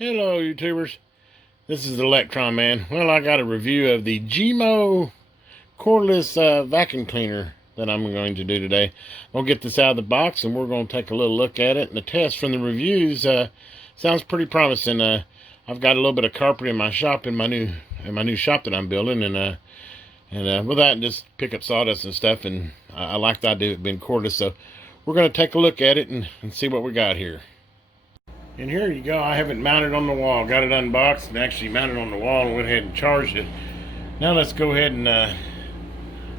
Hello YouTubers, this is the Electron Man. Well, I got a review of the GeeMo Cordless vacuum cleaner that I'm going to do today. I'll get this out of the box and we're going to take a little look at it. And the test from the reviews sounds pretty promising. I've got a little bit of carpet in my shop, in my new shop that I'm building, and with that, just pick up sawdust and stuff. And I like the idea of it being cordless, so we're going to take a look at it and see what we got here. And here you go. I have it mounted on the wall. Got it unboxed and actually mounted on the wall and went ahead and charged it. Now let's go ahead and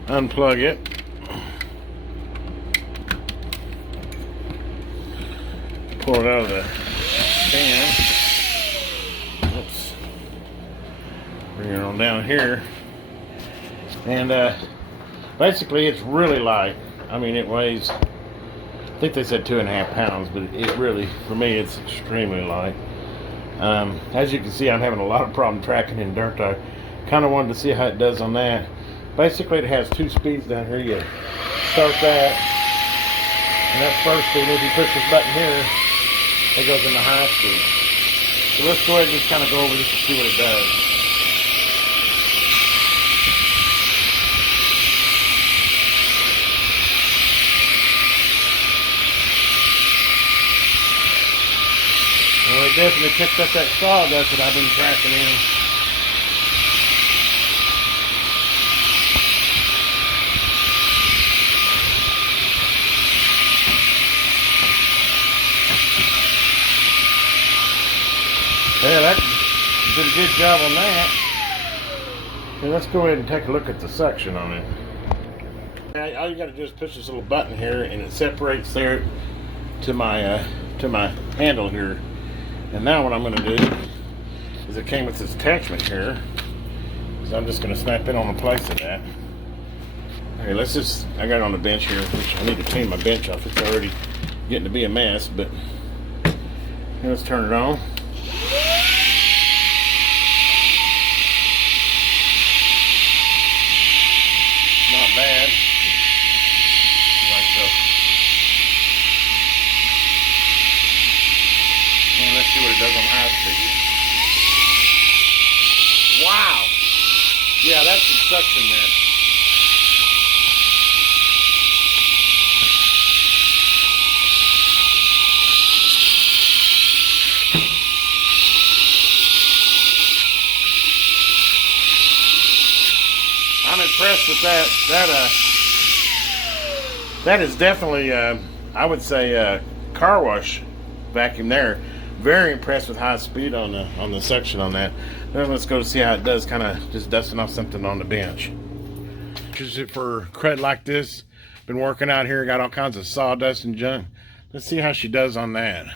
unplug it. Pull it out of the stand. Oops. Bring it on down here. And basically it's really light. I mean, it weighs, I think they said 2.5 pounds, but it really, for me, it's extremely light. As you can see, I'm having a lot of problem tracking in dirt. I kind of wanted to see how it does on that. Basically, it has 2 speeds down here. You start that, and that's first speed. If you push this button here, it goes into high speed. So let's go ahead and just kind of go over this and see what it does. Well, it definitely picked up that sawdust that I've been tracking in. Yeah, that did a good job on that. Okay, let's go ahead and take a look at the suction on it. Okay, all you got to do is push this little button here, and it separates there to my handle here. And now what I'm going to do is, it came with this attachment here, so I'm just going to snap it on the place of that. Okay, let's just, I got it on the bench here, which I need to clean my bench off. It's already getting to be a mess, but let's turn it on. Not bad. Like so. And let's see what it does on high speed. Wow! Yeah, that's some suction there. I'm impressed with that. That is definitely, I would say, car wash vacuum there. Very impressed with high speed on the suction on that. Then let's go see how it does, kind of just dusting off something on the bench. Use it for crud like this. Been working out here, got all kinds of sawdust and junk. Let's see how she does on that.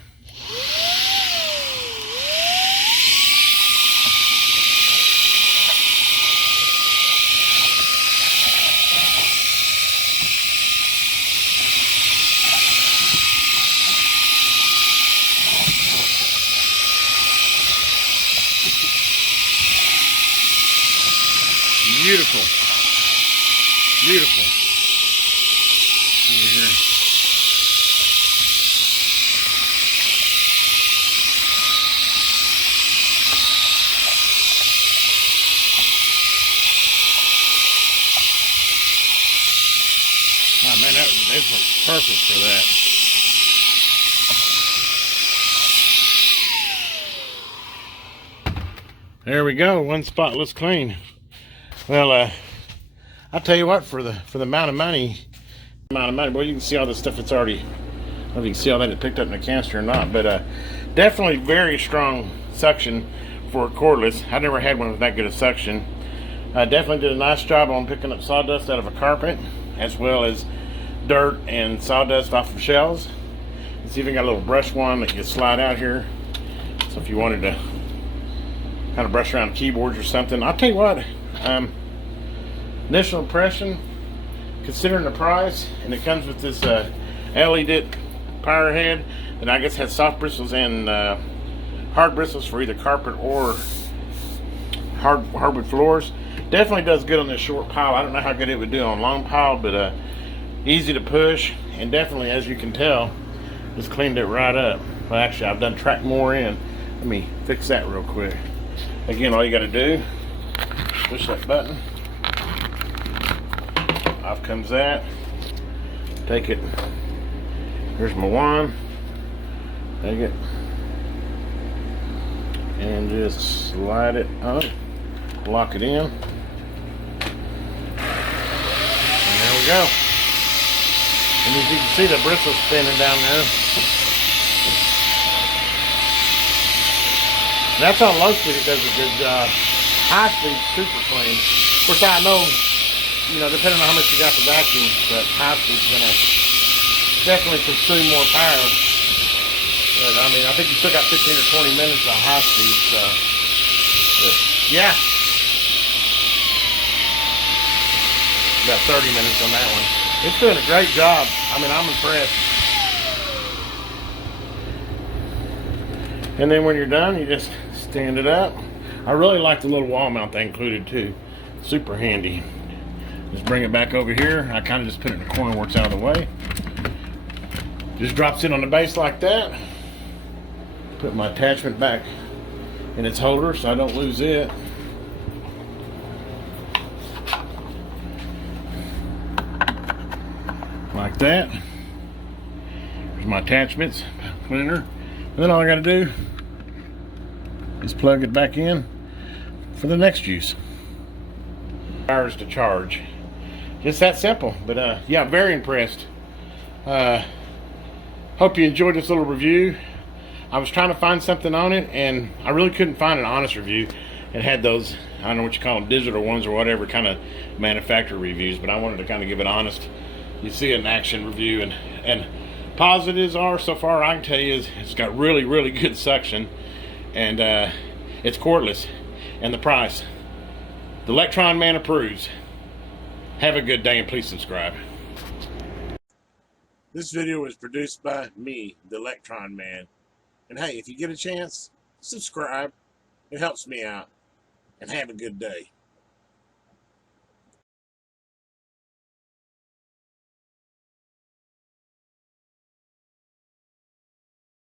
Beautiful. Beautiful. Over here. Oh man, that's perfect for that. There we go, one spotless clean. Well, I'll tell you what, for the amount of money, well, you can see all the stuff it's already, I don't know if you can see all that it picked up in the canister or not, but definitely very strong suction for cordless. I never had one with that good of suction. Definitely did a nice job on picking up sawdust out of a carpet, as well as dirt and sawdust off of shelves. It's even got a little brush one that you can slide out here, so if you wanted to kind of brush around keyboards or something. I'll tell you what, initial impression, considering the price, and it comes with this LED power head that I guess has soft bristles and hard bristles for either carpet or hardwood floors. Definitely does good on this short pile. I don't know how good it would do on long pile, but easy to push, and definitely, as you can tell, just cleaned it right up. Well, actually, I've done tracked more in. Let me fix that real quick. Again, all you got to do, push that button. Off comes that. Take it. Here's my wand. Take it. And just slide it up. Lock it in. And there we go. And as you can see, the bristle's spinning down there. That's on low speed, it does a good job. High speed, super clean. Of course, I know, depending on how much you got to vacuum, but high speed's gonna definitely consume more power. But I mean, I think you still got 15 or 20 minutes of high speed, so. But, yeah. About 30 minutes on that one. It's doing a great job. I mean, I'm impressed. And then when you're done, you just stand it up. I really like the little wall mount they included too. Super handy. Just bring it back over here. I kind of just put it in the corner where it's out of the way. Just drops in on the base like that. Put my attachment back in its holder so I don't lose it. Like that. There's my attachments, cleaner. And then all I got to do is plug it back in for the next use. Hours to charge. Just that simple. But yeah, very impressed. Hope you enjoyed this little review. I was trying to find something on it and I really couldn't find an honest review. It had those, I don't know what you call them, digital ones or whatever, kind of manufacturer reviews, but I wanted to kind of give it honest. You see an action review, and positives are, so far I can tell you, is it's got really, really good suction, and it's cordless, and the price. The Electron Man approves. Have a good day, and please subscribe. This video was produced by me, the Electron Man. And hey, if you get a chance, subscribe. It helps me out. And have a good day.